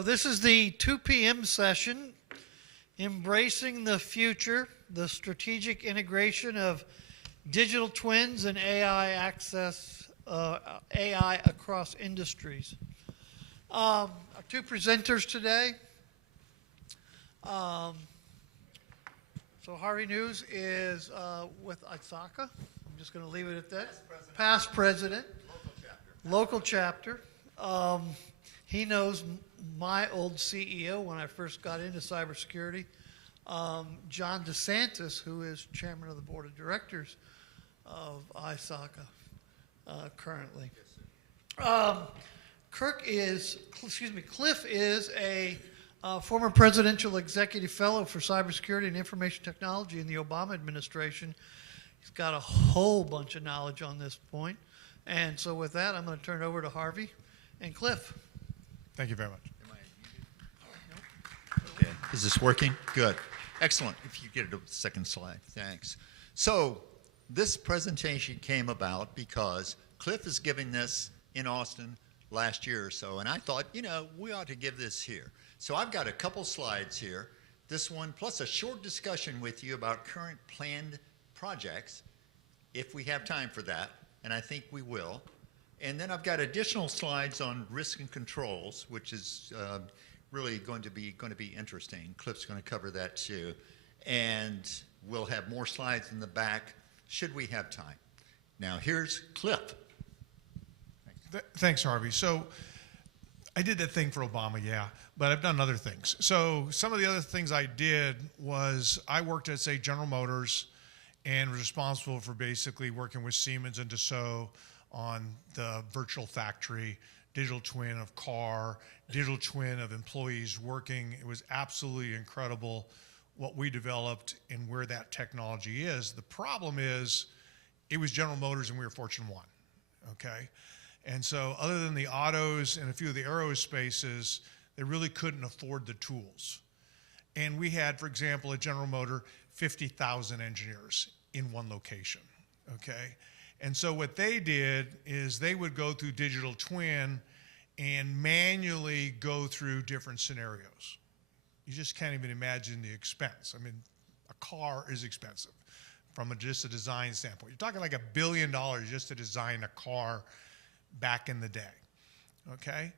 So this is the 2 p.m. session, Embracing the Future, the Strategic Integration of Digital Twins and AI across industries. Our two presenters today. So Harvey Nusz is with ISACA. I'm just going to leave it at that. Past president. Local chapter. He knows my old CEO when I first got into cybersecurity, John DeSantis, who is chairman of the board of directors of ISACA currently. Clif is a former presidential executive fellow for cybersecurity and information technology in the Obama administration. He's got a whole bunch of knowledge on this point. And so with that, I'm going to turn it over to Harvey and Clif. Thank you very much. Am I muted? Okay. Is this working? Good. Excellent. If you get a second slide. Thanks. So this presentation came about because Clif is giving this in Austin last year or so, and I thought, we ought to give this here. So I've got a couple slides here, this one, plus a short discussion with you about current planned projects, if we have time for that, and I think we will. And then I've got additional slides on risk and controls, which is really going to be interesting. Clif's going to cover that too. And we'll have more slides in the back, should we have time. Now here's Clif. Thanks, Harvey. So I did that thing for Obama, yeah, but I've done other things. So some of the other things I did was I worked at, say, General Motors and was responsible for basically working with Siemens and Dassault on the virtual factory, digital twin of car, digital twin of employees working. It was absolutely incredible what we developed and where that technology is. The problem is it was General Motors and we were Fortune 1, okay? And so other than the autos and a few of the aerospaces, they really couldn't afford the tools. And we had, for example, at General Motors, 50,000 engineers in one location, okay? And so what they did is they would go through digital twin and manually go through different scenarios. You just can't even imagine the expense. I mean, a car is expensive from just a design standpoint. You're talking like $1 billion just to design a car back in the day, okay?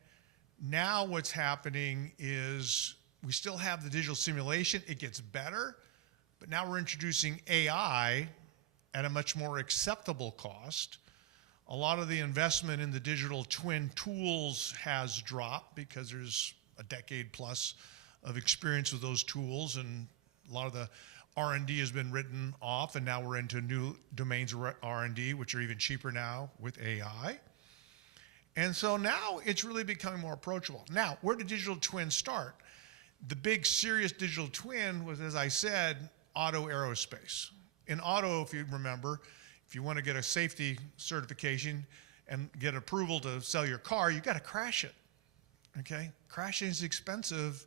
Now what's happening is we still have the digital simulation. It gets better, but now we're introducing AI at a much more acceptable cost. A lot of the investment in the digital twin tools has dropped because there's a decade plus of experience with those tools, and a lot of the R&D has been written off, and now we're into new domains of R&D, which are even cheaper now with AI. And so now it's really becoming more approachable. Now, where did digital twin start? The big serious digital twin was, as I said, auto aerospace. In auto, if you remember, if you want to get a safety certification and get approval to sell your car, you got to crash it, okay? Crashing is expensive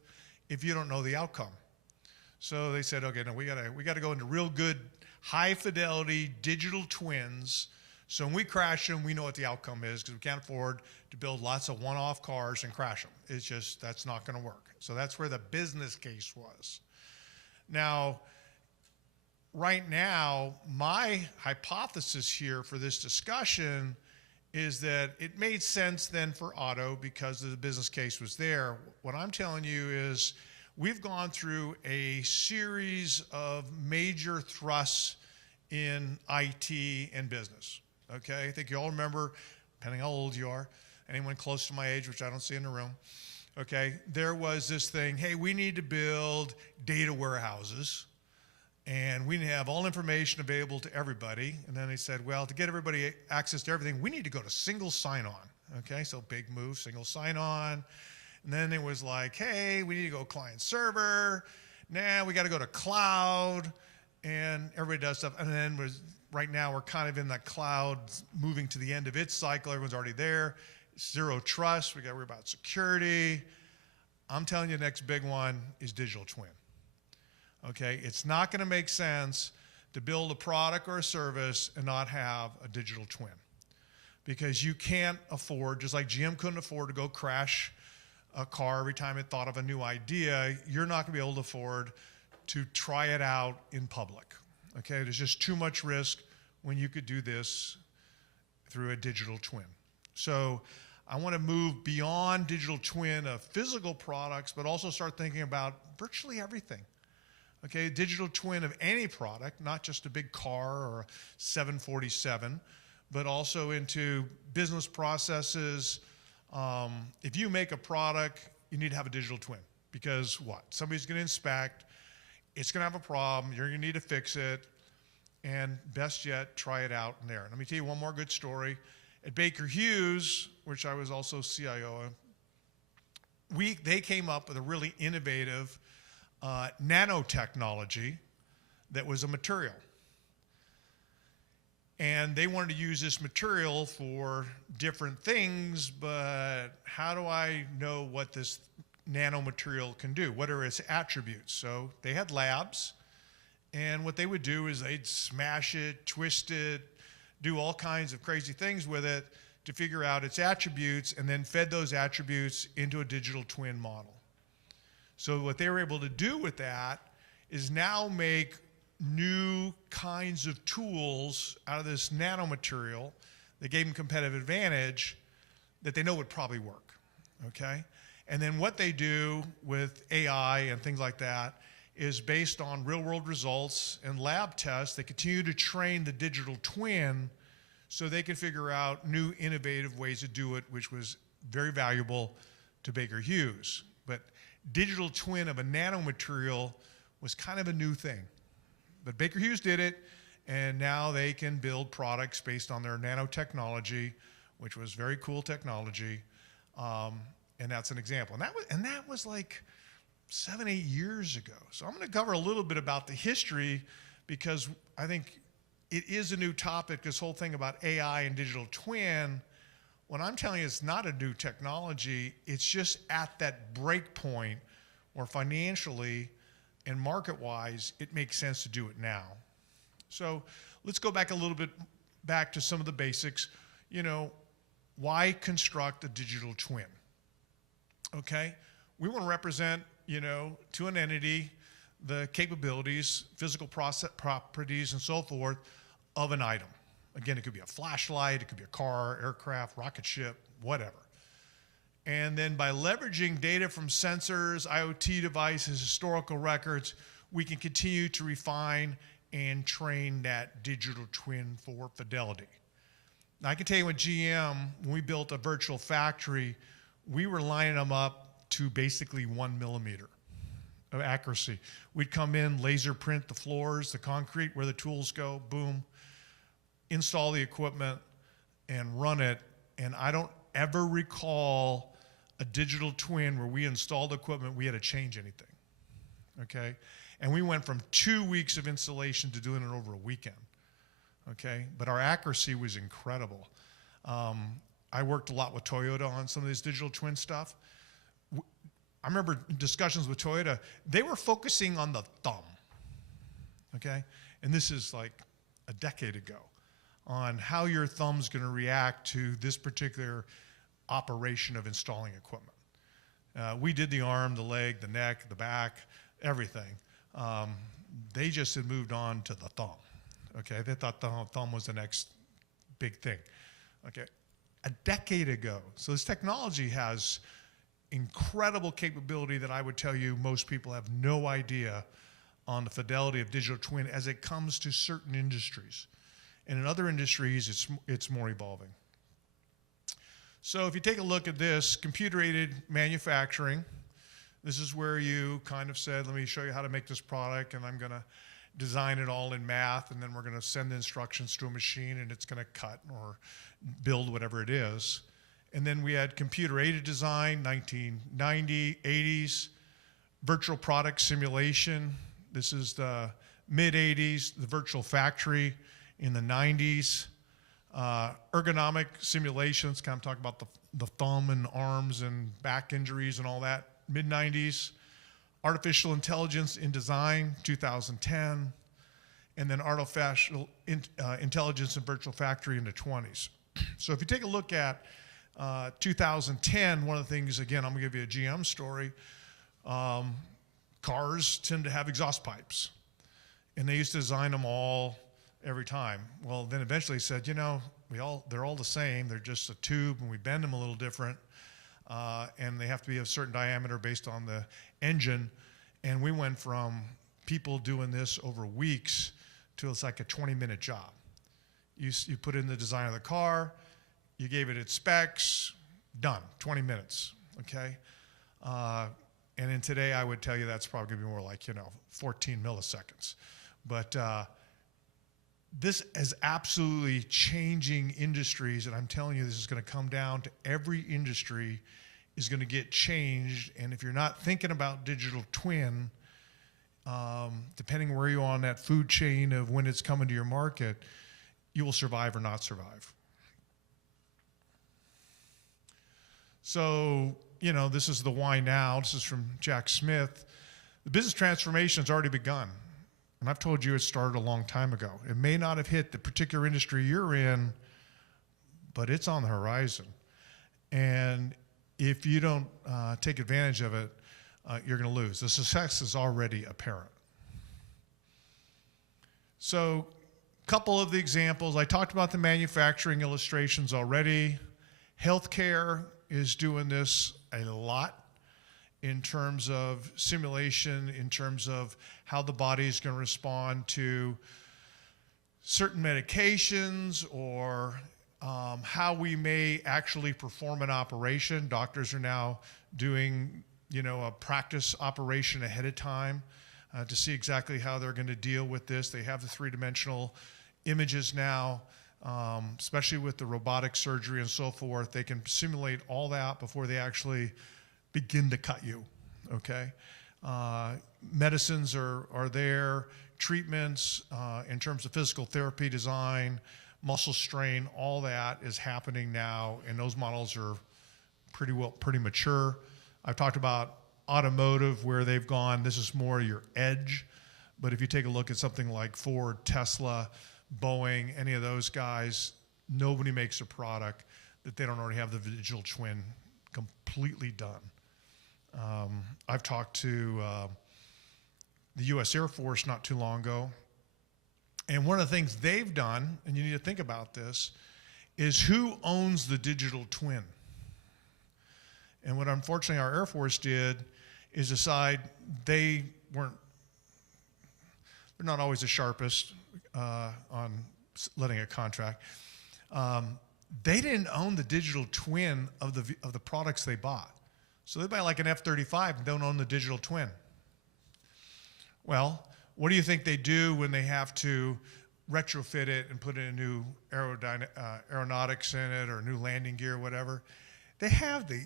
if you don't know the outcome. So they said, okay, no, we got to go into real good, high fidelity digital twins. So when we crash them, we know what the outcome is because we can't afford to build lots of one-off cars and crash them. It's just, that's not going to work. So that's where the business case was. Now, right now, my hypothesis here for this discussion is that it made sense then for auto because the business case was there. What I'm telling you is we've gone through a series of major thrusts in IT and business, okay? I think you all remember, depending how old you are, anyone close to my age, which I don't see in the room, okay? There was this thing, hey, we need to build data warehouses, and we have all information available to everybody. And then they said, well, to get everybody access to everything, we need to go to single sign-on. Okay, so big move, single sign-on. And then it was like, hey, we need to go client server. Now we got to go to cloud. And everybody does stuff. And then right now we're kind of in that cloud moving to the end of its cycle. Everyone's already there. Zero trust. We got to worry about security. I'm telling you the next big one is digital twin. Okay, it's not going to make sense to build a product or a service and not have a digital twin because you can't afford, just like GM couldn't afford to go crash a car every time it thought of a new idea, you're not going to be able to afford to try it out in public. Okay, there's just too much risk when you could do this through a digital twin. So I want to move beyond digital twin of physical products, but also start thinking about virtually everything. Okay, digital twin of any product, not just a big car or a 747, but also into business processes. If you make a product, you need to have a digital twin, because what? Somebody's going to inspect, it's going to have a problem, you're going to need to fix it, and best yet, try it out in there. Let me tell you one more good story. At Baker Hughes, which I was also CIO of, they came up with a really innovative nanotechnology that was a material. And they wanted to use this material for different things, but how do I know what this nanomaterial can do? What are its attributes? So they had labs, and what they would do is they'd smash it, twist it, do all kinds of crazy things with it to figure out its attributes, and then fed those attributes into a digital twin model. So what they were able to do with that is now make new kinds of tools out of this nanomaterial that gave them competitive advantage that they know would probably work, okay? And then what they do with AI and things like that is based on real-world results and lab tests. They continue to train the digital twin so they can figure out new innovative ways to do it, which was very valuable to Baker Hughes. But digital twin of a nanomaterial was kind of a new thing. But Baker Hughes did it, and now they can build products based on their nanotechnology, which was very cool technology, and that's an example. And that was like 7, 8 years ago. So I'm going to cover a little bit about the history, because I think it is a new topic, this whole thing about AI and digital twin. When I'm telling you it's not a new technology, it's just at that break point where financially and market-wise, it makes sense to do it now. So let's go back a little bit back to some of the basics. You know, why construct a digital twin? Okay, we want to represent, you know, to an entity the capabilities, physical process properties, and so forth of an item. Again, it could be a flashlight, it could be a car, aircraft, rocket ship, whatever. And then by leveraging data from sensors, IoT devices, historical records, we can continue to refine and train that digital twin for fidelity. Now, I can tell you with GM, when we built a virtual factory, we were lining them up to basically 1 millimeter of accuracy. We'd come in, laser print the floors, the concrete, where the tools go, boom, install the equipment, and run it. And I don't ever recall a digital twin where we installed equipment, we had to change anything, okay? And we went from 2 weeks of installation to doing it over a weekend, okay? But our accuracy was incredible. I worked a lot with Toyota on some of this digital twin stuff. I remember discussions with Toyota, they were focusing on the thumb, okay? And this is like a decade ago, on how your thumb's gonna react to this particular operation of installing equipment. We did the arm, the leg, the neck, the back, everything. They just had moved on to the thumb, okay? They thought the thumb was the next big thing, okay? A decade ago. So this technology has incredible capability that I would tell you most people have no idea on the fidelity of digital twin as it comes to certain industries. And in other industries, it's more evolving. So if you take a look at this, computer-aided manufacturing, this is where you kind of said, let me show you how to make this product, and I'm gonna design it all in math, and then we're gonna send the instructions to a machine, and it's gonna cut or build whatever it is. And then we had computer-aided design, 1990, 80s, virtual product simulation. This is the mid-80s, the virtual factory in the 90s. Ergonomic simulations, kind of talk about the thumb and arms and back injuries and all that, mid-90s. Artificial intelligence in design, 2010. And then artificial intelligence in virtual factory in the 20s. So if you take a look at 2010, one of the things, again, I'm going to give you a GM story. Cars tend to have exhaust pipes, and they used to design them all every time. Well, then eventually said, you know, they're all the same. They're just a tube, and we bend them a little different, and they have to be a certain diameter based on the engine. And we went from people doing this over weeks to it's like a 20-minute job. You put in the design of the car, you gave it its specs, done, 20 minutes, okay? And then today I would tell you that's probably gonna be more like, 14 milliseconds. But this is absolutely changing industries, and I'm telling you this is gonna come down to every industry is gonna get changed, and if you're not thinking about digital twin, depending where you are on that food chain of when it's coming to your market, you will survive or not survive. So, this is the why now. This is from Jack Smith. The business transformation has already begun. And I've told you it started a long time ago. It may not have hit the particular industry you're in, but it's on the horizon. And if you don't take advantage of it, you're going to lose. The success is already apparent. So, a couple of the examples. I talked about the manufacturing illustrations already. Healthcare is doing this a lot in terms of simulation, in terms of how the body is going to respond to certain medications or how we may actually perform an operation. Doctors are now doing, a practice operation ahead of time to see exactly how they're going to deal with this. They have the three-dimensional images now, especially with the robotic surgery and so forth. They can simulate all that before they actually begin to cut you, okay? Medicines are there, treatments in terms of physical therapy design, muscle strain, all that is happening now, and those models are pretty mature. I've talked about automotive where they've gone, this is more your edge, but if you take a look at something like Ford, Tesla, Boeing, any of those guys, nobody makes a product that they don't already have the digital twin completely done. I've talked to the U.S. Air Force not too long ago, and one of the things they've done, and you need to think about this, is who owns the digital twin? And what unfortunately our Air Force did is decide they're not always the sharpest on letting a contract. They didn't own the digital twin of the products they bought. So they buy like an F-35 and don't own the digital twin. Well, what do you think they do when they have to retrofit it and put in a new aeronautics in it or new landing gear or whatever? They have the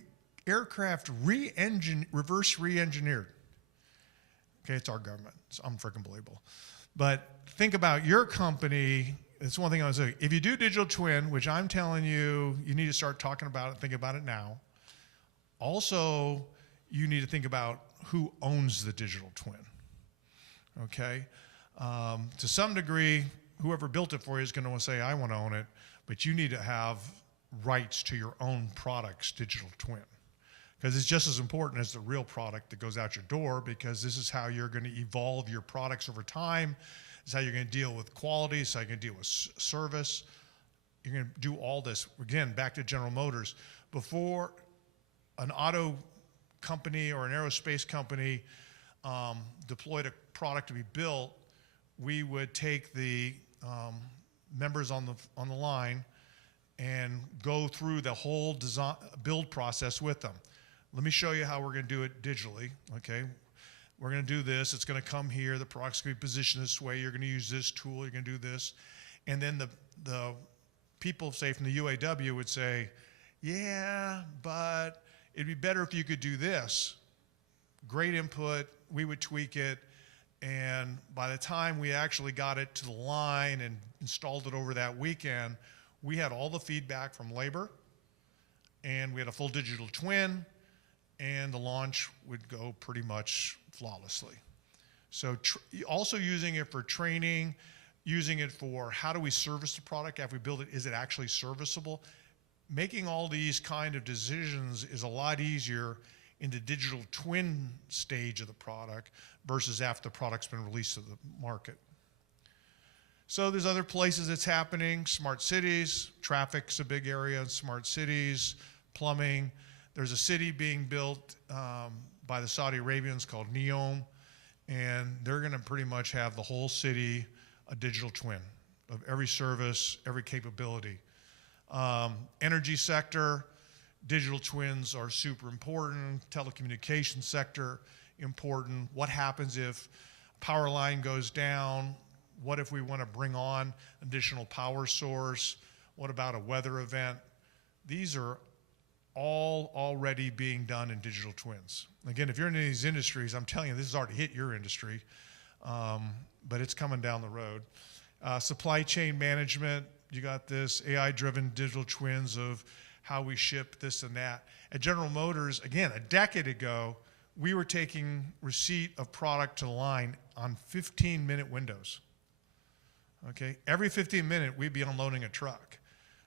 aircraft reverse re-engineered. Okay, it's our government. It's unbelievable. But think about your company. It's one thing I was saying. If you do digital twin, which I'm telling you, you need to start talking about it, think about it now. Also, you need to think about who owns the digital twin. Okay? To some degree, whoever built it for you is going to say, I want to own it, but you need to have rights to your own product's digital twin. Because it's just as important as the real product that goes out your door, because this is how you're going to evolve your products over time. This is how you're going to deal with quality. This is how you're going to deal with service. You're going to do all this. Again, back to General Motors. Before an auto company or an aerospace company deployed a product to be built, we would take the members on the line and go through the whole design build process with them. Let me show you how we're going to do it digitally, okay? We're going to do this. It's going to come here. The product's going to be positioned this way. You're going to use this tool. You're going to do this. And then the people, say, from the UAW would say, yeah, but it'd be better if you could do this. Great input. We would tweak it. And by the time we actually got it to the line and installed it over that weekend, we had all the feedback from labor, and we had a full digital twin, and the launch would go pretty much flawlessly. So also using it for training, using it for how do we service the product after we build it, is it actually serviceable? making all these kind of decisions is a lot easier in the digital twin stage of the product versus after the product's been released to the market. So there's other places it's happening, smart cities, traffic's a big area in smart cities, plumbing. There's a city being built by the Saudi Arabians called Neom, and they're gonna pretty much have the whole city a digital twin of every service, every capability. Energy sector, digital twins are super important. Telecommunications sector, important. What happens if power line goes down? What if we want to bring on additional power source? What about a weather event? These are all already being done in digital twins. Again, if you're in these industries, I'm telling you, this has already hit your industry, but it's coming down the road. Supply chain management, you got this AI-driven digital twins of how we ship this and that. At General Motors, again, a decade ago, we were taking receipt of product to the line on 15-minute windows. Okay, every 15 minutes, we'd be unloading a truck.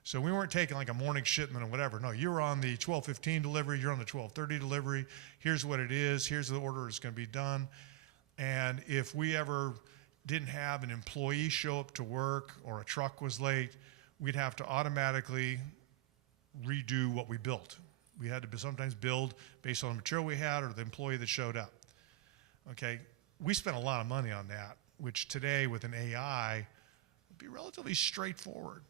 So we weren't taking like a morning shipment or whatever. No, you were on the 12:15 delivery, you're on the 12:30 delivery. Here's what it is, here's the order it's gonna be done. And if we ever didn't have an employee show up to work or a truck was late, we'd have to automatically redo what we built. We had to sometimes build based on the material we had or the employee that showed up. Okay, we spent a lot of money on that, which today with an AI would be relatively straightforward.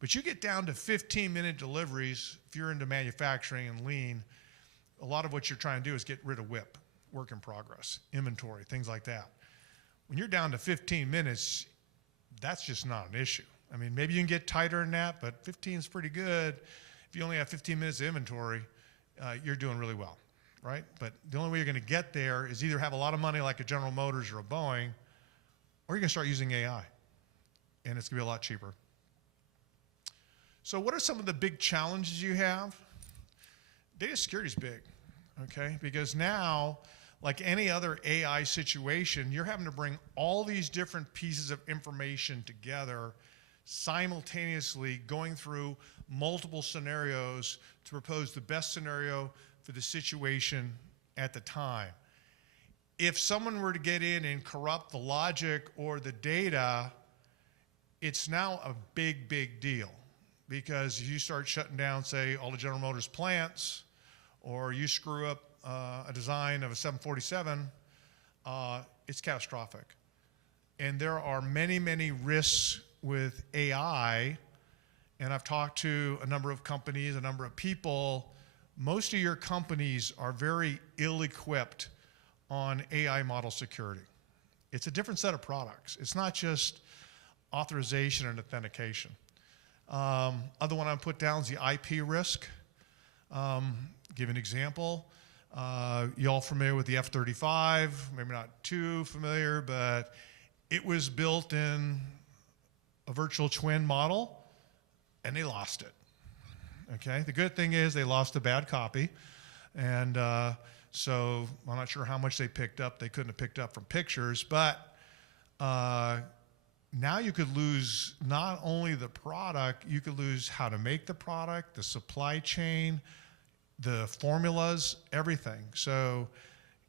But you get down to 15-minute deliveries, if you're into manufacturing and lean, a lot of what you're trying to do is get rid of WIP, work in progress, inventory, things like that. When you're down to 15 minutes, that's just not an issue. I mean, maybe you can get tighter than that, but 15 is pretty good. If you only have 15 minutes of inventory, you're doing really well, right? But the only way you're gonna get there is either have a lot of money like a General Motors or a Boeing, or you're gonna start using AI, and it's gonna be a lot cheaper. So what are some of the big challenges you have? Data security is big, okay? Because now, like any other AI situation, you're having to bring all these different pieces of information together simultaneously, going through multiple scenarios to propose the best scenario for the situation at the time. If someone were to get in and corrupt the logic or the data, it's now a big, big deal. Because if you start shutting down, say, all the General Motors plants, or you screw up a design of a 747, it's catastrophic. And there are many, many risks with AI, and I've talked to a number of companies, a number of people. Most of your companies are very ill-equipped on AI model security. It's a different set of products. It's not just authorization and authentication. Other one I put down is the IP risk. Give an example. You all familiar with the F-35? Maybe not too familiar, but it was built in a virtual twin model, and they lost it. Okay, the good thing is they lost a bad copy, and so I'm not sure how much they picked up. They couldn't have picked up from pictures, but now you could lose not only the product, you could lose how to make the product, the supply chain, the formulas, everything. So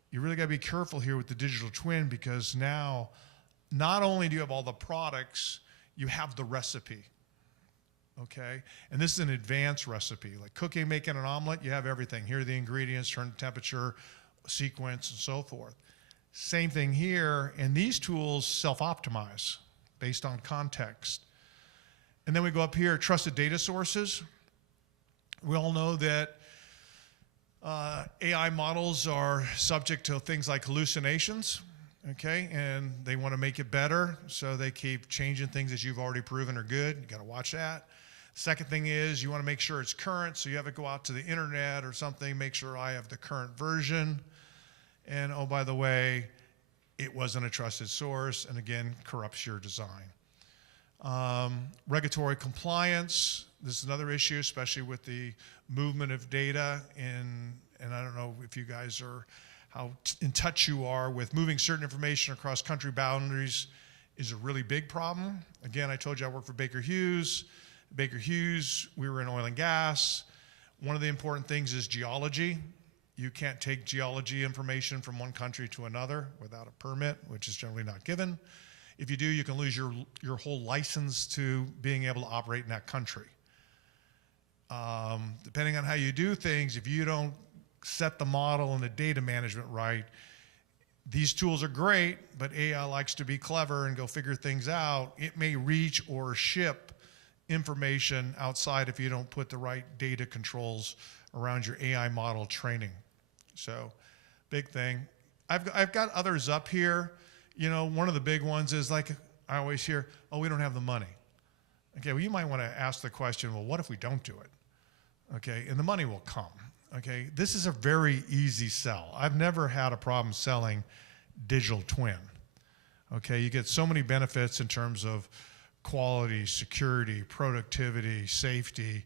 you really got to be careful here with the digital twin, because now not only do you have all the products, you have the recipe, okay? And this is an advanced recipe. Like cooking, making an omelet, you have everything. Here are the ingredients, turn the temperature, sequence, and so forth. Same thing here, and these tools self-optimize based on context. And then we go up here, trusted data sources. We all know that AI models are subject to things like hallucinations, okay? And they want to make it better, so they keep changing things that you've already proven are good. You got to watch that. Second thing is you want to make sure it's current, so you have to go out to the internet or something, make sure I have the current version. And oh, by the way, it wasn't a trusted source, and again, corrupts your design. Regulatory compliance, this is another issue, especially with the movement of data, and I don't know if you guys are, how in touch you are with moving certain information across country boundaries is a really big problem. Again, I told you I work for Baker Hughes. Baker Hughes, we were in oil and gas. One of the important things is geology. You can't take geology information from one country to another without a permit, which is generally not given. If you do, you can lose your whole license to being able to operate in that country. Depending on how you do things, if you don't set the model and the data management right, these tools are great, but AI likes to be clever and go figure things out. It may reach or ship information outside if you don't put the right data controls around your AI model training. So, big thing. I've got others up here. You know, one of the big ones is like, I always hear, oh, we don't have the money. Okay, well, you might want to ask the question, well, what if we don't do it? Okay, and the money will come. Okay, this is a very easy sell. I've never had a problem selling digital twin. Okay, you get so many benefits in terms of quality, security, productivity, safety,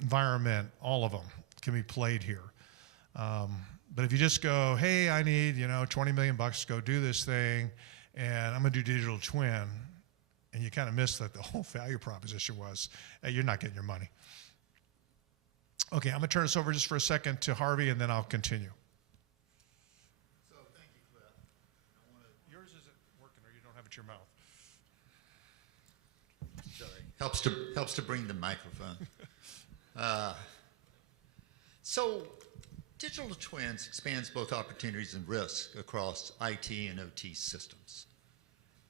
environment, all of them can be played here. But if you just go, hey, I need, you know, 20 million bucks to go do this thing, and I'm gonna do digital twin, and you kind of miss that the whole value proposition was, hey, you're not getting your money. Okay, I'm gonna turn this over just for a second to Harvey, and then I'll continue. So thank you, Clif. Yours isn't working, or you don't have it in your mouth. Sorry. Helps to bring the microphone. So digital twins expands both opportunities and risks across IT and OT systems.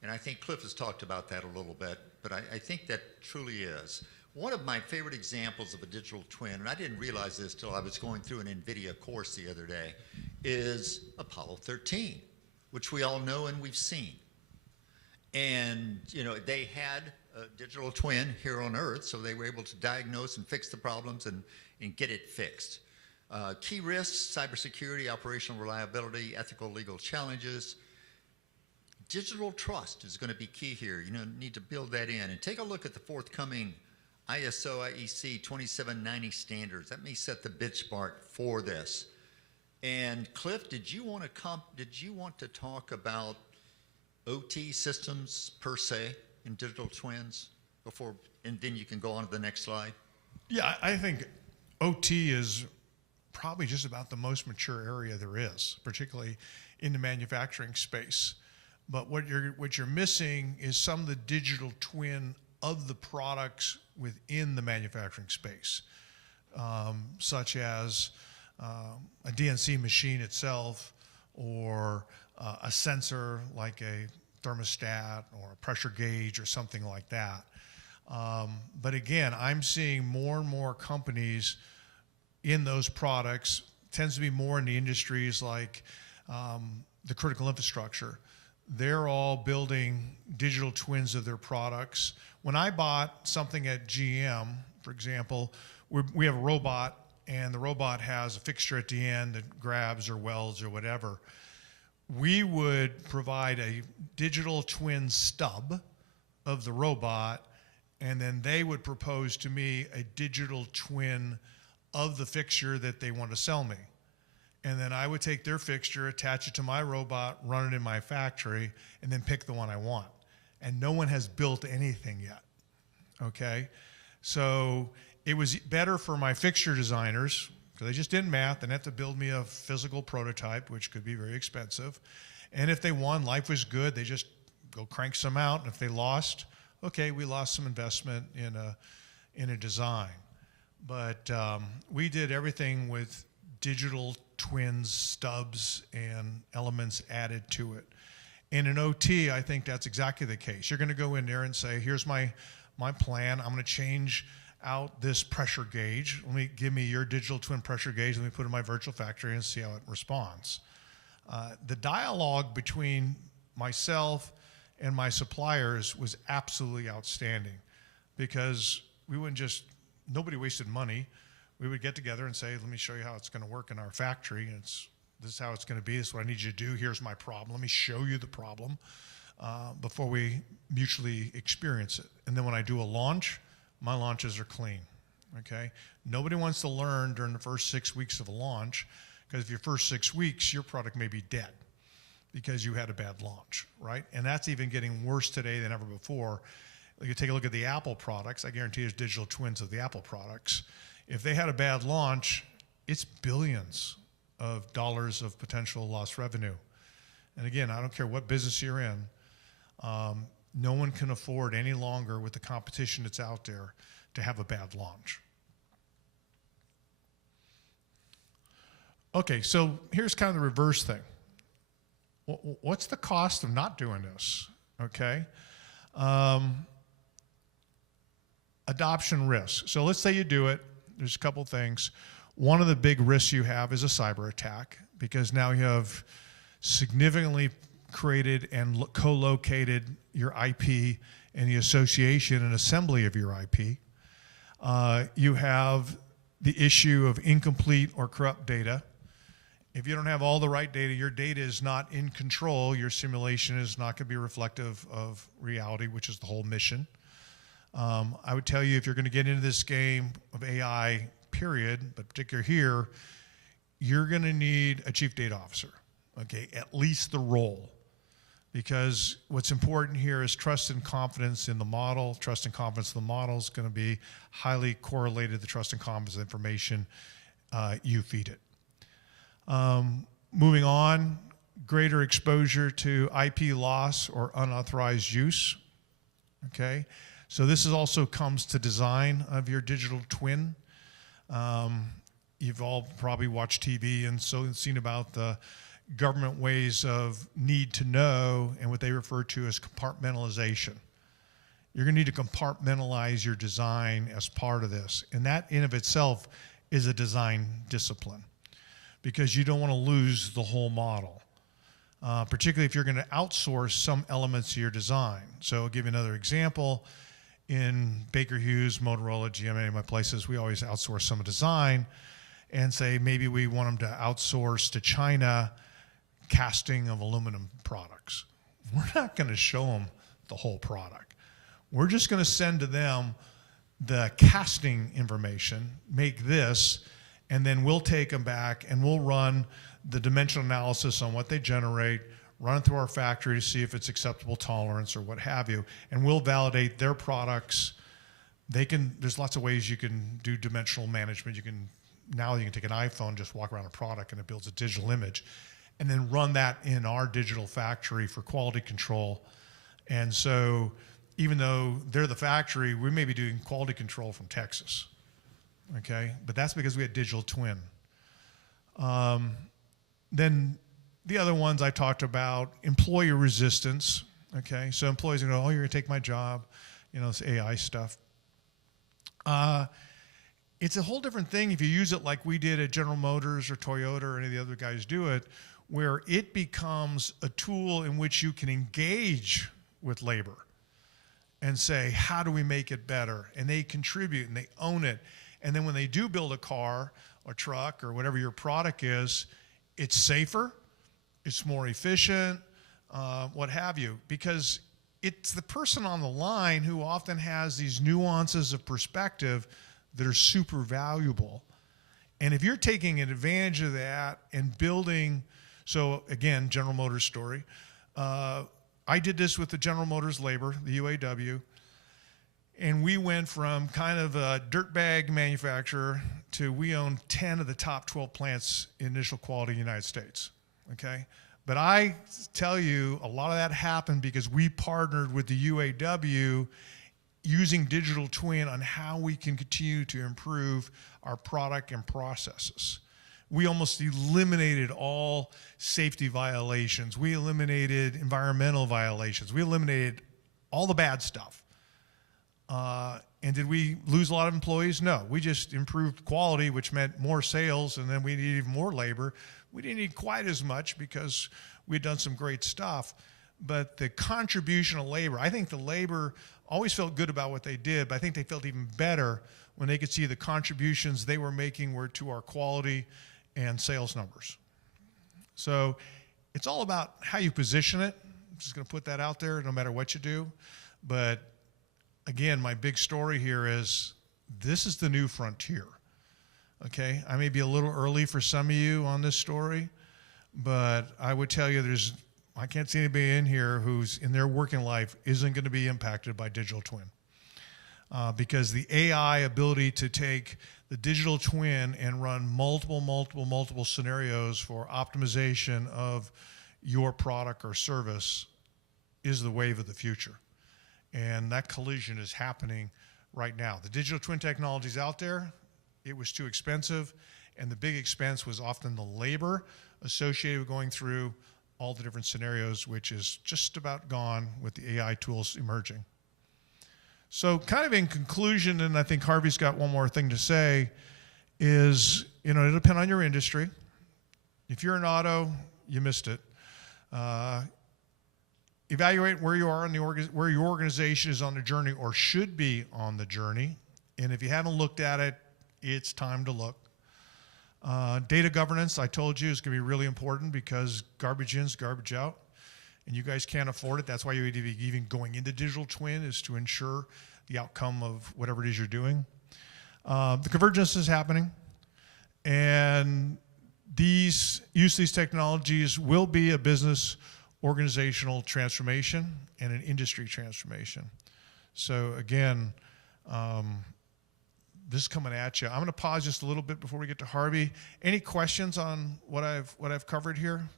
And I think Clif has talked about that a little bit, but I think that truly is. One of my favorite examples of a digital twin, and I didn't realize this till I was going through an NVIDIA course the other day, is Apollo 13, which we all know and we've seen. And, you know, they had a digital twin here on Earth, so they were able to diagnose and fix the problems and get it fixed. Key risks: cybersecurity, operational reliability, ethical, legal challenges. Digital trust is going to be key here. You know, need to build that in. And take a look at the forthcoming ISO IEC 2790 standards. That may set the benchmark for this. And Clif, did you want to talk about OT systems per se in digital twins before, and then you can go on to the next slide? Yeah, I think OT is probably just about the most mature area there is, particularly in the manufacturing space. But what you're missing is some of the digital twin of the products within the manufacturing space, such as a DNC machine itself, or a sensor like a thermostat or a pressure gauge or something like that. But again, I'm seeing more and more companies in those products. Tends to be more in the industries like the critical infrastructure. They're all building digital twins of their products. When I bought something at GM, for example, we have a robot, and the robot has a fixture at the end that grabs or welds or whatever. We would provide a digital twin stub of the robot, and then they would propose to me a digital twin of the fixture that they want to sell me. And then I would take their fixture, attach it to my robot, run it in my factory, and then pick the one I want. And no one has built anything yet, okay? So it was better for my fixture designers, because they just did math and had to build me a physical prototype, which could be very expensive. And if they won, life was good. They just go crank some out. And if they lost, okay, we lost some investment in a design. But we did everything with digital twins, stubs, and elements added to it. And in OT, I think that's exactly the case. You're going to go in there and say, here's my plan. I'm going to change out this pressure gauge. Give me your digital twin pressure gauge. Let me put it in my virtual factory and see how it responds. The dialogue between myself and my suppliers was absolutely outstanding, because we wouldn't just, nobody wasted money. We would get together and say, let me show you how it's going to work in our factory. And this is how it's going to be. This is what I need you to do. Here's my problem. Let me show you the problem before we mutually experience it. And then when I do a launch, my launches are clean, okay? Nobody wants to learn during the first 6 weeks of a launch, because if your first 6 weeks, your product may be dead because you had a bad launch, right? And that's even getting worse today than ever before. You take a look at the Apple products. I guarantee there's digital twins of the Apple products. If they had a bad launch, it's billions of dollars of potential lost revenue. And again, I don't care what business you're in, no one can afford any longer with the competition that's out there to have a bad launch. Okay, so here's kind of the reverse thing. What's the cost of not doing this? Okay. Adoption risk. So let's say you do it. There's a couple things. One of the big risks you have is a cyber attack, because now you have significantly created and co-located your IP and the association and assembly of your IP. You have the issue of incomplete or corrupt data. If you don't have all the right data, your data is not in control, your simulation is not going to be reflective of reality, which is the whole mission. I would tell you, if you're going to get into this game of AI, period, but particularly here, you're going to need a chief data officer, okay, at least the role. Because what's important here is trust and confidence in the model. Trust and confidence in the model is going to be highly correlated to the trust and confidence of information you feed it. Moving on, greater exposure to IP loss or unauthorized use, okay? So this is also comes to design of your digital twin. You've all probably watched TV and seen about the government ways of need to know and what they refer to as compartmentalization. You're going to need to compartmentalize your design as part of this. And that in of itself is a design discipline, because you don't want to lose the whole model, particularly if you're going to outsource some elements of your design. So I'll give you another example. In Baker Hughes, Motorola, GM, any of my places, we always outsource some design and say maybe we want them to outsource to China casting of aluminum products. We're not going to show them the whole product. We're just going to send to them the casting information, make this, and then we'll take them back and we'll run the dimensional analysis on what they generate, run it through our factory to see if it's acceptable tolerance or what have you, and we'll validate their products. There's lots of ways you can do dimensional management. Now you can take an iPhone, just walk around a product and it builds a digital image, and then run that in our digital factory for quality control. And so even though they're the factory, we may be doing quality control from Texas, okay? But that's because we had digital twin. Then the other ones I talked about, employee resistance, okay? So employees are going to go, oh, you're going to take my job, this AI stuff. It's a whole different thing if you use it like we did at General Motors or Toyota or any of the other guys do it, where it becomes a tool in which you can engage with labor and say, how do we make it better? And they contribute and they own it. And then when they do build a car or truck or whatever your product is, it's safer, it's more efficient, what have you, because it's the person on the line who often has these nuances of perspective that are super valuable. And if you're taking advantage of that and building, so again, General Motors story, I did this with the General Motors labor, the UAW, and we went from kind of a dirtbag manufacturer to we own 10 of the top 12 plants in initial quality in the United States, okay? But I tell you, a lot of that happened because we partnered with the UAW using digital twin on how we can continue to improve our product and processes. We almost eliminated all safety violations. We eliminated environmental violations. We eliminated all the bad stuff. And did we lose a lot of employees? No. We just improved quality, which meant more sales, and then we needed even more labor. We didn't need quite as much because we had done some great stuff. But the contribution of labor, I think the labor always felt good about what they did, but I think they felt even better when they could see the contributions they were making were to our quality and sales numbers. So it's all about how you position it. I'm just going to put that out there no matter what you do. But again, my big story here is this is the new frontier. Okay, I may be a little early for some of you on this story, but I would tell you I can't see anybody in here who's in their working life isn't going to be impacted by digital twin. Because the AI ability to take the digital twin and run multiple scenarios for optimization of your product or service is the wave of the future. And that collision is happening right now. The digital twin technology is out there. It was too expensive, and the big expense was often the labor associated with going through all the different scenarios, which is just about gone with the AI tools emerging. So kind of in conclusion, and I think Harvey's got one more thing to say, is, it'll depend on your industry. If you're in auto, you missed it. Evaluate where you are in where your organization is on the journey or should be on the journey. And if you haven't looked at it, it's time to look. Data governance, I told you, is going to be really important because garbage in is garbage out. And you guys can't afford it. That's why you're even going into digital twin, is to ensure the outcome of whatever it is you're doing. The convergence is happening. And use these technologies will be a business organizational transformation and an industry transformation. So again, this is coming at you. I'm going to pause just a little bit before we get to Harvey. Any questions on what I've covered here?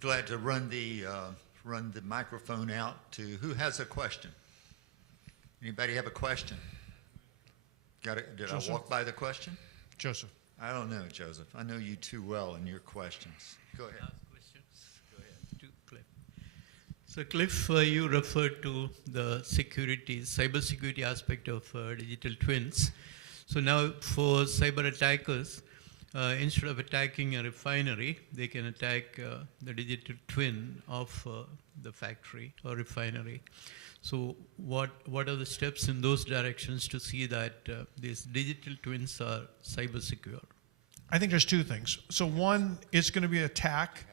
Glad to run the microphone out to who has a question. Anybody have a question? Got it? Did Joseph? I walk by the question? Joseph. I don't know, Joseph. I know you too well and your questions. Go ahead. Ask questions. Go ahead to Clif. So Clif, you referred to the cybersecurity aspect of digital twins. So now for cyber attackers, instead of attacking a refinery, they can attack the digital twin of the factory or refinery. So what are the steps in those directions to see that these digital twins are cyber secure? I think there's two things. So one, it's going to be an attack,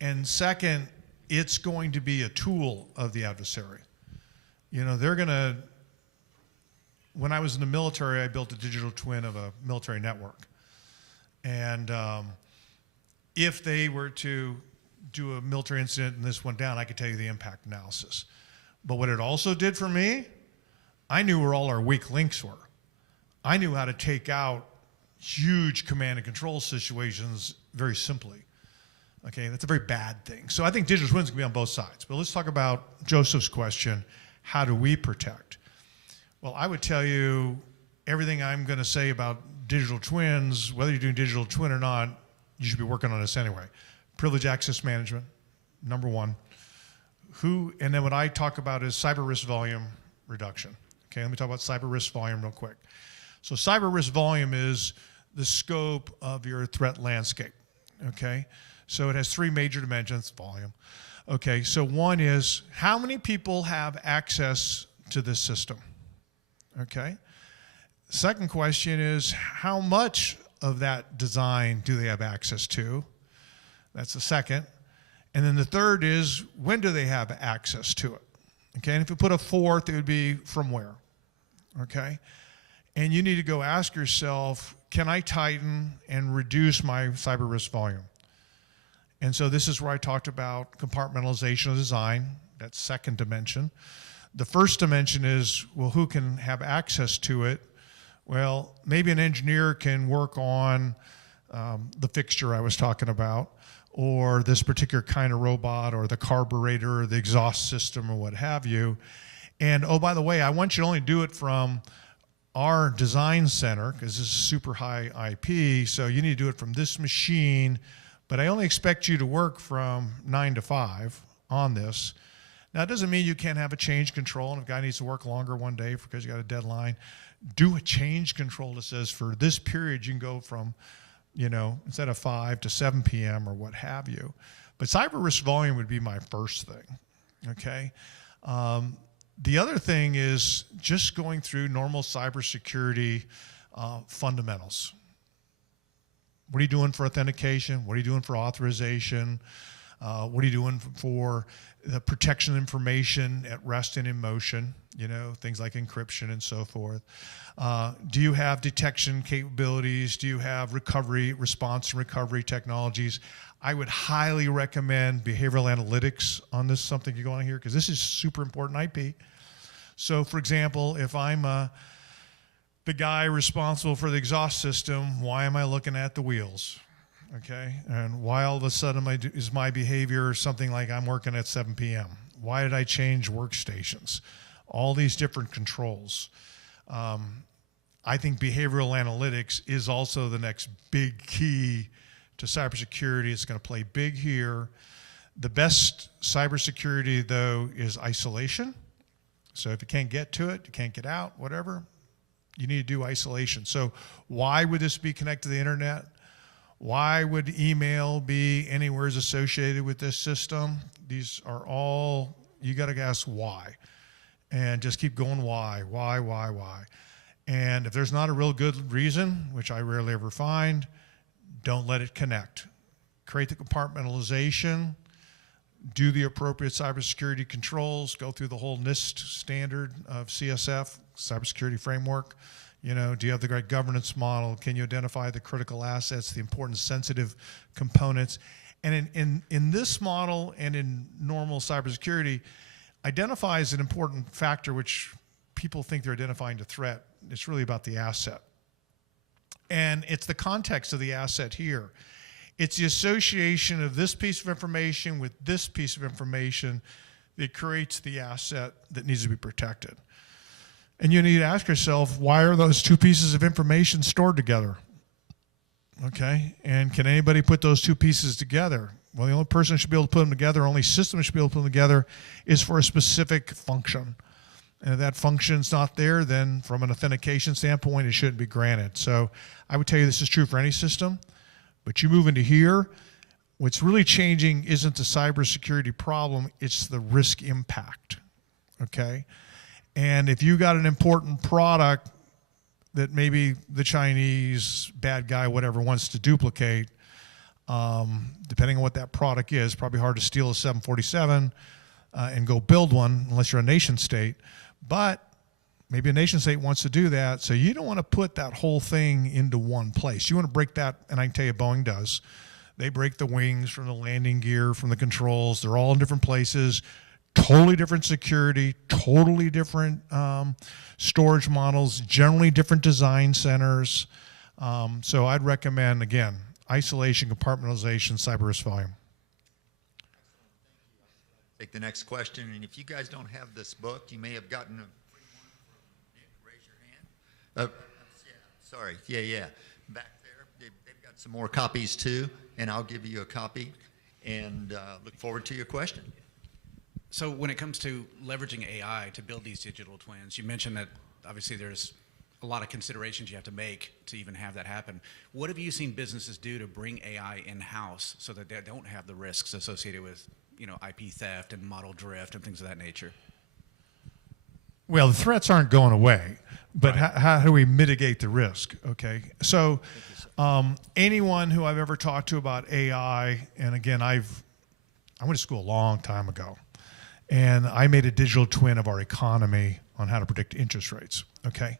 and second, it's going to be a tool of the adversary. They're going to, when I was in the military, I built a digital twin of a military network. And if they were to do a military incident and this went down, I could tell you the impact analysis. But what it also did for me, I knew where all our weak links were. I knew how to take out huge command and control situations very simply. Okay, that's a very bad thing. So I think digital twins can be on both sides. But let's talk about Joseph's question, how do we protect? Well, I would tell you everything I'm going to say about digital twins, whether you're doing digital twin or not, you should be working on this anyway. Privilege access management, number one. And then what I talk about is cyber risk volume reduction. Okay, let me talk about cyber risk volume real quick. So cyber risk volume is the scope of your threat landscape. Okay, so it has three major dimensions, volume. Okay, so one is how many people have access to this system? Okay. Second question is how much of that design do they have access to? That's the second. And then the third is when do they have access to it? Okay, and if you put a fourth, it would be from where? Okay, and you need to go ask yourself, can I tighten and reduce my cyber risk volume? And so this is where I talked about compartmentalization of design, that second dimension. The first dimension is, well, who can have access to it? Well, maybe an engineer can work on the fixture I was talking about, or this particular kind of robot, or the carburetor, or the exhaust system, or what have you. And oh, by the way, I want you to only do it from our design center, because this is super high IP, so you need to do it from this machine, but I only expect you to work from 9 to 5 on this. Now, it doesn't mean you can't have a change control, and if a guy needs to work longer one day because you got a deadline, do a change control that says for this period you can go from, instead of 5 to 7 p.m. or what have you. But cyber risk volume would be my first thing, okay? The other thing is just going through normal cybersecurity fundamentals. What are you doing for authentication? What are you doing for authorization? What are you doing for the protection of information at rest and in motion? Things like encryption and so forth. Do you have detection capabilities? Do you have response and recovery technologies? I would highly recommend behavioral analytics on this, something you go on here, because this is super important IP. So for example, if I'm the guy responsible for the exhaust system, why am I looking at the wheels? Okay, and why all of a sudden is my behavior something like I'm working at 7 p.m.? Why did I change workstations? All these different controls. I think behavioral analytics is also the next big key to cybersecurity. It's going to play big here. The best cybersecurity, though, is isolation. So if you can't get to it, you can't get out, whatever, you need to do isolation. So why would this be connected to the internet? Why would email be anywhere associated with this system? These are all, you got to ask why. And just keep going why. And if there's not a real good reason, which I rarely ever find, don't let it connect. Create the compartmentalization, do the appropriate cybersecurity controls, go through the whole NIST standard of CSF, cybersecurity framework. You know, do you have the right governance model? Can you identify the critical assets, the important sensitive components? And in this model and in normal cybersecurity, identify is an important factor which people think they're identifying the threat. It's really about the asset. And it's the context of the asset here. It's the association of this piece of information with this piece of information that creates the asset that needs to be protected. And you need to ask yourself, why are those two pieces of information stored together? Okay, and can anybody put those two pieces together? Well, the only person who should be able to put them together, only system should be able to put them together, is for a specific function. And if that function's not there, then from an authentication standpoint, it shouldn't be granted. So I would tell you this is true for any system, but you move into here, what's really changing isn't the cybersecurity problem, it's the risk impact, okay? And if you got an important product that maybe the Chinese bad guy, whatever, wants to duplicate, depending on what that product is, probably hard to steal a 747 and go build one unless you're a nation state. But maybe a nation state wants to do that, so you don't want to put that whole thing into one place. You want to break that, and I can tell you Boeing does. They break the wings from the landing gear, from the controls. They're all in different places, totally different security, totally different storage models, generally different design centers. So I'd recommend, again, isolation, compartmentalization, cyber risk volume. Take the next question, and if you guys don't have this book, you may have gotten a free one from Nick. Raise your hand. Sorry, yeah. Back there, they've got some more copies too, and I'll give you a copy, and look forward to your question. So when it comes to leveraging AI to build these digital twins, you mentioned that obviously there's a lot of considerations you have to make to even have that happen. What have you seen businesses do to bring AI in-house so that they don't have the risks associated with, you know, IP theft and model drift and things of that nature? Well, the threats aren't going away, but Right. how do we mitigate the risk? Okay, so anyone who I've ever talked to about AI, and again, I went to school a long time ago, and I made a digital twin of our economy on how to predict interest rates, okay?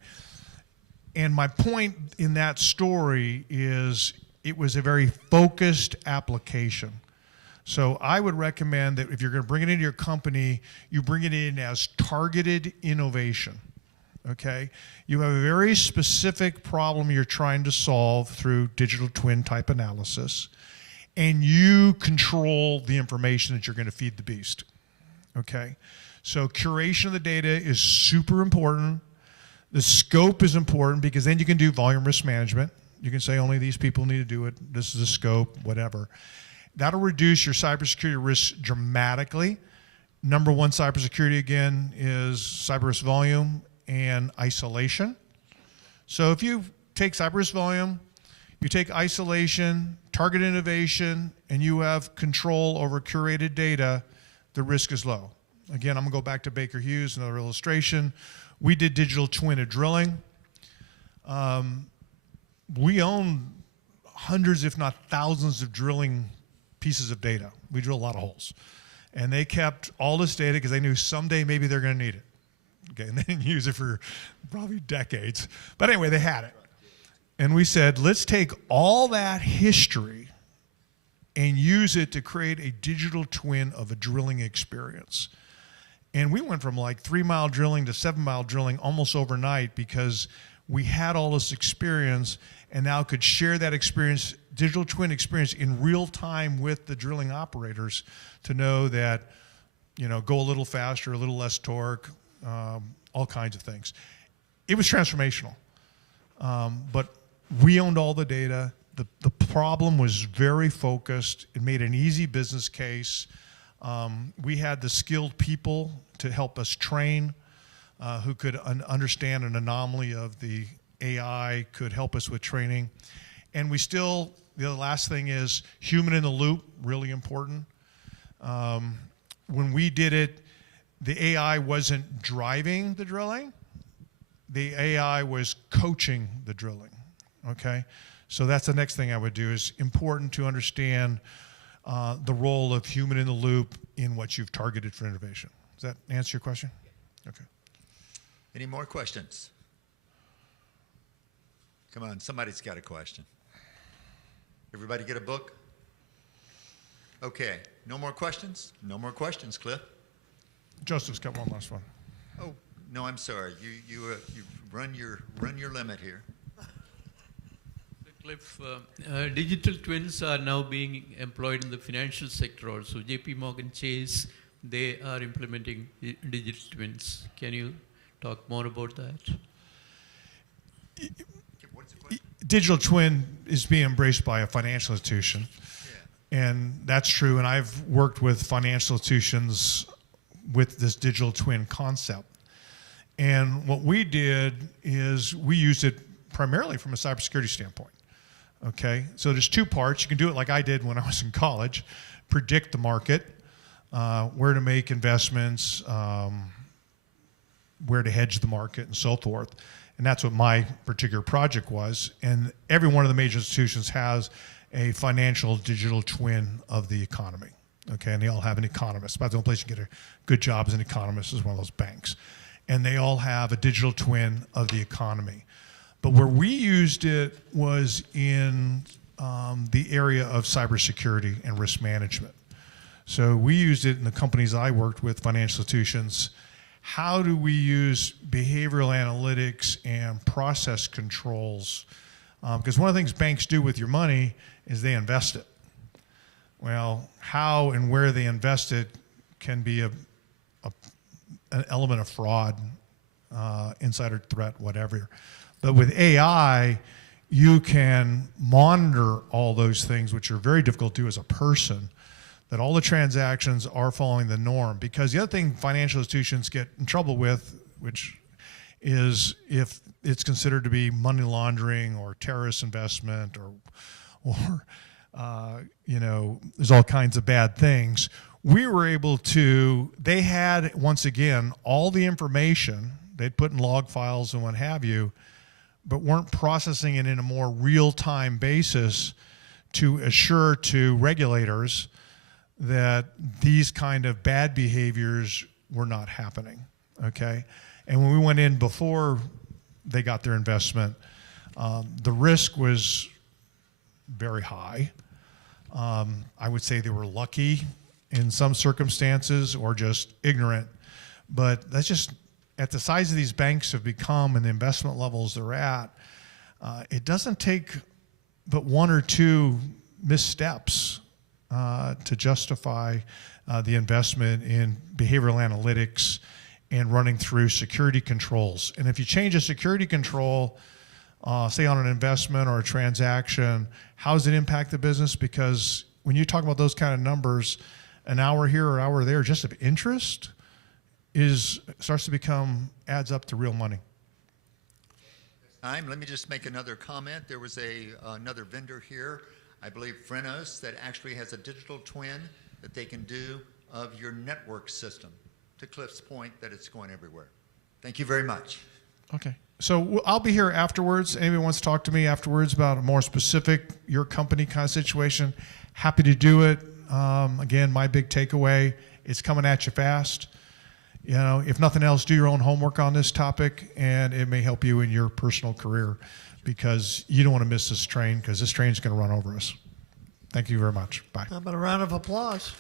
And my point in that story is it was a very focused application. So I would recommend that if you're going to bring it into your company, you bring it in as targeted innovation, okay? You have a very specific problem you're trying to solve through digital twin type analysis, and you control the information that you're going to feed the beast, okay? So curation of the data is super important. The scope is important because then you can do volume risk management. You can say only these people need to do it. This is the scope, whatever. That'll reduce your cybersecurity risk dramatically. Number one cybersecurity, again, is cyber risk volume and isolation. So if you take cyber risk volume, you take isolation, target innovation, and you have control over curated data, the risk is low. Again, I'm going to go back to Baker Hughes, another illustration. We did digital twin of drilling. We own hundreds, if not thousands, of drilling pieces of data. We drill a lot of holes. And they kept all this data because they knew someday maybe they're going to need it. Okay, and they didn't use it for probably decades. But anyway, they had it. And we said, let's take all that history and use it to create a digital twin of a drilling experience. And we went from like 3-mile drilling to 7-mile drilling almost overnight because we had all this experience and now could share that experience, digital twin experience, in real time with the drilling operators to know that, you know, go a little faster, a little less torque, all kinds of things. It was transformational. But we owned all the data. The problem was very focused. It made an easy business case. We had the skilled people to help us train, who could understand an anomaly of the AI, could help us with training. And we still, the last thing is human in the loop, really important. When we did it, the AI wasn't driving the drilling. The AI was coaching the drilling, okay? So that's the next thing I would do, is important to understand the role of human in the loop in what you've targeted for innovation. Does that answer your question? Okay. Any more questions? Come on, somebody's got a question. Everybody get a book? Okay, no more questions? No more questions, Clif. Joseph's got one last one. Oh, no, I'm sorry. You've run your limit here. Clif, digital twins are now being employed in the financial sector also. JP Morgan Chase, they are implementing digital twins. Can you talk more about that? What's the question? Digital twin is being embraced by a financial institution. Yeah. And that's true. And I've worked with financial institutions with this digital twin concept. And what we did is we used it primarily from a cybersecurity standpoint. Okay, so there's two parts. You can do it like I did when I was in college, predict the market, where to make investments, where to hedge the market, and so forth. And that's what my particular project was. And every one of the major institutions has a financial digital twin of the economy. Okay, and they all have an economist. About the only place you get a good job as an economist is one of those banks. And they all have a digital twin of the economy. But where we used it was in the area of cybersecurity and risk management. So we used it in the companies I worked with, financial institutions. How do we use behavioral analytics and process controls? Because one of the things banks do with your money is they invest it. Well, how and where they invest it can be an element of fraud, insider threat, whatever. But with AI, you can monitor all those things, which are very difficult to do as a person, that all the transactions are following the norm. Because the other thing financial institutions get in trouble with, which is if it's considered to be money laundering or terrorist investment or you know, there's all kinds of bad things. We were able to, they had, once again, all the information they'd put in log files and what have you, but weren't processing it in a more real-time basis to assure to regulators that these kind of bad behaviors were not happening, okay? And when we went in before they got their investment, the risk was very high. I would say they were lucky in some circumstances or just ignorant, but that's just, at the size of these banks have become and the investment levels they're at, it doesn't take but one or two missteps to justify the investment in behavioral analytics and running through security controls. And if you change a security control, say on an investment or a transaction, how does it impact the business? Because when you talk about those kind of numbers, an hour here or an hour there just of interest starts to become, adds up to real money. Let me just make another comment. There was another vendor here, I believe Frenos, that actually has a digital twin that they can do of your network system. To Clif's point that it's going everywhere. Thank you very much. Okay. So I'll be here afterwards. Anybody wants to talk to me afterwards about a more specific, your company kind of situation, happy to do it. Again, my big takeaway, it's coming at you fast. You know, if nothing else, do your own homework on this topic, and it may help you in your personal career because you don't want to miss this train because this train is going to run over us. Thank you very much. Bye. How about a round of applause?